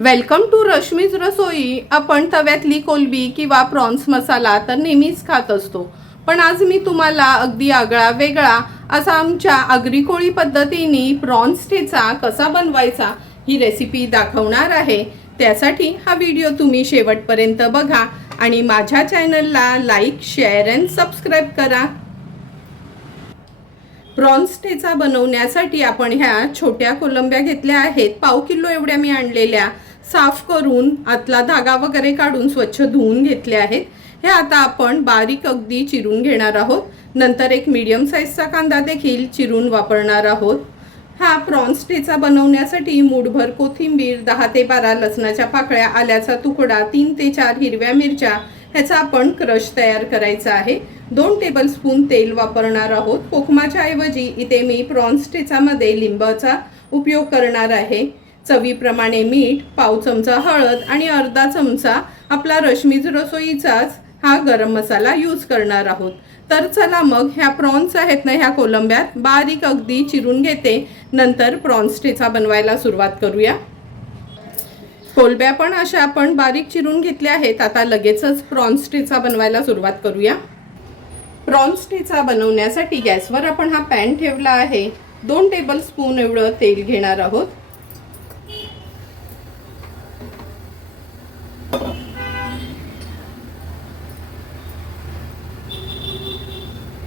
Welcome to Rashmi's रसोई। आपण तव्यातली कोलबी किंवा prawns मसाला तर नेहमीच खात असतो, पण आज मी तुम्हाला अगदी आगळा वेगळा असा आमच्या आगरी कोळी पद्धतीने प्रॉन्स ठेचा कसा बनवायचा ही रेसिपी दाखवणार आहे। त्यासाठी हा व्हिडिओ तुम्ही शेवटपर्यंत बघा आणि माझ्या चॅनलला लाईक, शेअर अँड सबस्क्राइब करा। प्रॉन्स ठेचा बनवण्यासाठी आपण ह्या छोट्या कोलंब्या घेतल्या आहेत। पाव किलो एवढ्या मी आणलेल्या, साफ करून आतला धागा वगैरे काढून स्वच्छ धुवून घेतले आहेत। हे आता आपण बारीक अगदी चिरून घेणार आहोत। नंतर एक मीडियम साईजचा कांदा देखील चिरून वापरणार आहोत। हा प्रॉन्स ठेचा बनवण्यासाठी मूठभर कोथिंबीर, 10 ते 12 लसणाच्या पाकळ्या, आल्याचा तुकडा, 3 ते 4 हिरव्या मिरच्या ह्याचा आपण क्रश तयार करायचा आहे। 2 टेबलस्पून तेल वापरणार आहोत। कोकमाच्या ऐवजी इथे मी प्रॉन्स ठेचामध्ये लिंबाचा उपयोग करणार आहे। चवीप्रमाणे मीठ, पाव चमचा हळद आणि अर्धा चमचा आपला रश्मीज रसोईचाच हा गरम मसाला यूज करणार आहोत। तर चला मग ह्या प्रॉन्स आहेत ना, ह्या कोलंब्यात बारीक अगदी चिरून घेते। नंतर प्रॉन्स ठेचा बनवायला सुरुवात करूया। कोलंब्या पण अशा आपण बारीक चिरून घेतल्या आहेत। आता लगेचच प्रॉन्स ठेचा बनवायला सुरुवात करूया। प्रॉन्स ठेचा बनवण्यासाठी गॅसवर आपण हा पॅन ठेवला आहे। 2 टेबलस्पून एवढं तेल घेणार आहोत।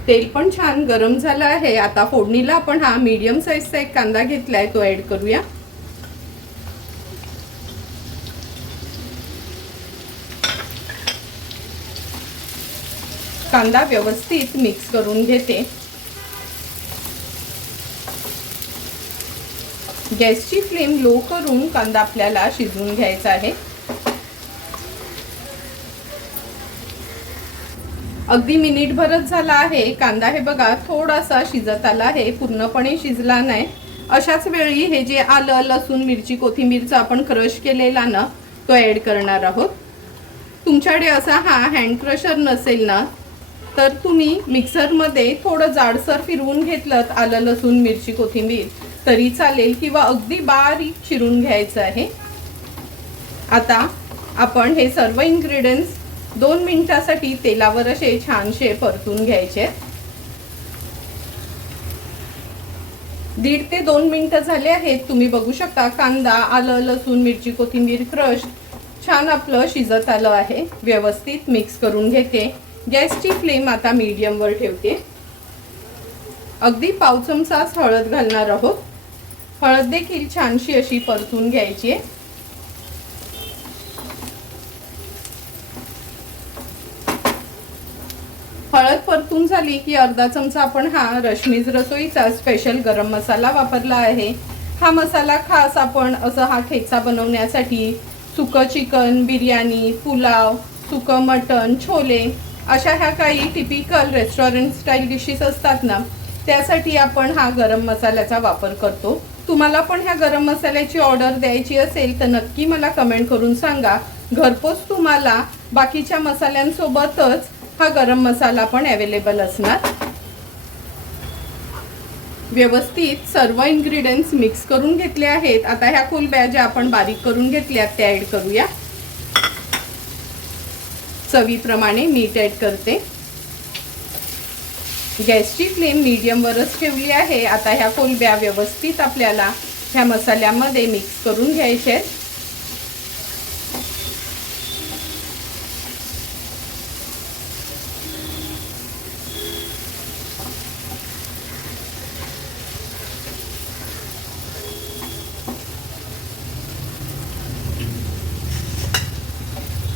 तेल पण छान गरम झालं आहे। आता फोडणीला आपण हा मीडियम साईजचा एक कांदा घेतलाय, तो ऍड करूया। कांदा व्यवस्थित मिक्स करून घेते। गॅसची फ्लेम लो करून कांदा आपल्याला शिजवून घ्यायचा आहे। अगदी मिनिटभरच झाला आहे। कांदा हे बघा थोडासा शिजत आला आहे, पूर्णपणे शिजला नाही। अशाच वेळी हे जे आलं, लसूण, मिरची, कोथिंबीरचा आपण क्रश केलेला ना, तो ऍड करणार आहोत। तुमच्याकडे असा हा हँड क्रशर नसेल ना, तर तुम्ही मिक्सरमध्ये थोडं जाडसर फिरवून घेतलं आलं, लसूण, मिरची, कोथिंबीर तरी चालेल, किंवा अगदी बारीक चिरून घ्यायचं आहे। आता आपण हे सर्व इन्ग्रेडियंट्स 2 मिनिटांसाठी तेलावर असे छानसे परतून घ्यायचे। 1.5 ते 2 मिनिटं झाले आहेत। तुम्ही बघू शकता कांदा, आलं, लसूण, मिरची, कोथिंबीर क्रश छान आपलं शिजत आलं आहे। व्यवस्थित मिक्स करून घेते। गॅसची फ्लेम आता मीडियम वर ठेवते। अगदी पाव चमचाच हळद घालणार आहोत। हळद देखील छानशी अशी परतून घ्यायची आहे। हळद परतून झाली की अर्धा चमचा आपण हा रश्मीज रसोईचा स्पेशल गरम मसाला वापरला आहे। हा मसाला खास आपण असं हा ठेचा बनवण्यासाठी सुकं चिकन, बिर्याणी, पुलाव, सुकं मटण, छोले अशा ह्या काही टिपिकल रेस्टॉरंट स्टाईल डिशेस असतात ना, त्यासाठी आपण हा गरम मसाल्याचा वापर करतो। तुम्हाला पण ह्या गरम मसाल्याची ऑर्डर द्यायची असेल तर नक्की मला कमेंट करून सांगा। घरपोच तुम्हाला बाकीच्या मसाल्यांसोबतच हा गरम मसाला पण अवेलेबल असणार। व्यवस्थित सर्व इन्ग्रेडियंट्स मिक्स करून घेतले आहेत। आता ह्या कोलंब्या ज्या आपण बारीक करून घेतल्या त्या ऍड करूया। चवीप्रमाणे मीठ ऍड करते। गॅसची फ्लेम मीडियम वरच ठेवली आहे। आता ह्या कोलंब्या व्यवस्थित आपल्याला ह्या मसाल्यामध्ये मिक्स करून घ्यायचे।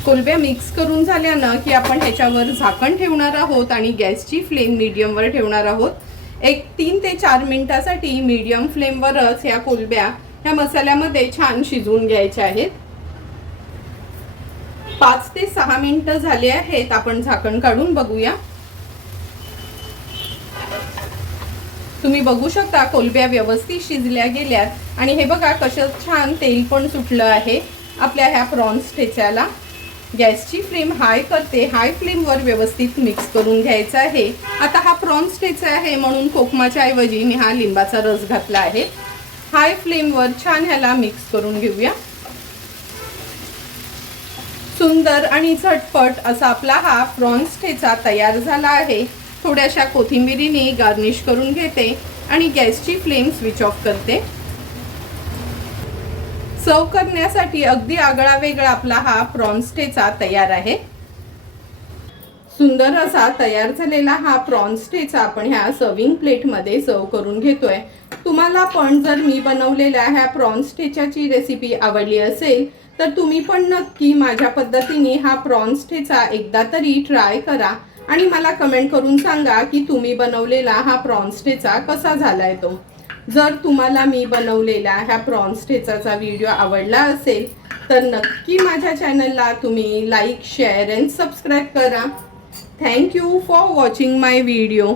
कोलंब्या मिक्स करून झाल्यानं की आपण ह्याच्यावर झाकण ठेवणार आहोत आणि गॅसची फ्लेम मीडियम वर ठेवणार आहोत। एक 3 ते 4 मिनिटांसाठी मीडियम फ्लेम वरच ह्या कोलंब्या ह्या मसाल्यामध्ये छान शिजवून घ्यायच्या आहेत। 5 ते 6 मिनिटं झाले आहेत। आपण झाकण काढून बघूया। तुम्ही बघू शकता कोलंब्या व्यवस्थित शिजल्या गेल्यात आणि हे बघा कसं छान तेल पण सुटलं आहे आपल्या ह्या प्रॉन्स ठेच्याला। गॅसची फ्लेम हाय करते। हाय फ्लेमवर व्यवस्थित मिक्स करून घ्यायचा आहे। आता हा प्रॉन्स ठेचा आहे म्हणून कोकमाच्या ऐवजी मी हा लिंबाचा रस घातला आहे। हाय फ्लेमवर छान ह्याला मिक्स करून घेऊया। सुंदर आणि झटपट असा आपला हा प्रॉन्स ठेचा तयार झाला आहे। थोड्याशा कोथिंबिरीने गार्निश करून घेते आणि गॅसची फ्लेम स्विच ऑफ करते। सर्व करण्यासाठी अगदी आगळा वेगळा आपला हा प्रॉन्स ठेचा तयार आहे। सुंदर असा तयार झालेला हा प्रॉन्स ठेचा आपण ह्या सर्विंग प्लेटमध्ये सर्व करून घेतोय। तुम्हाला पण जर मी बनवलेल्या ह्या प्रॉन्स ठेच्याची रेसिपी आवडली असेल तर तुम्ही पण नक्की माझ्या पद्धतीने हा प्रॉन्स ठेचा एकदा तरी ट्राय करा आणि मला कमेंट करून सांगा की तुम्ही बनवलेला हा प्रॉन्स ठेचा कसा झालाय तो। जर तुम्हाला मी बनवलेला ह्या प्रॉन्स ठेचाचा व्हिडिओ आवडला असेल तर नक्की माझ्या चॅनलला तुम्ही लाईक, शेअर अँड सबस्क्राईब करा। Thank you for watching my video.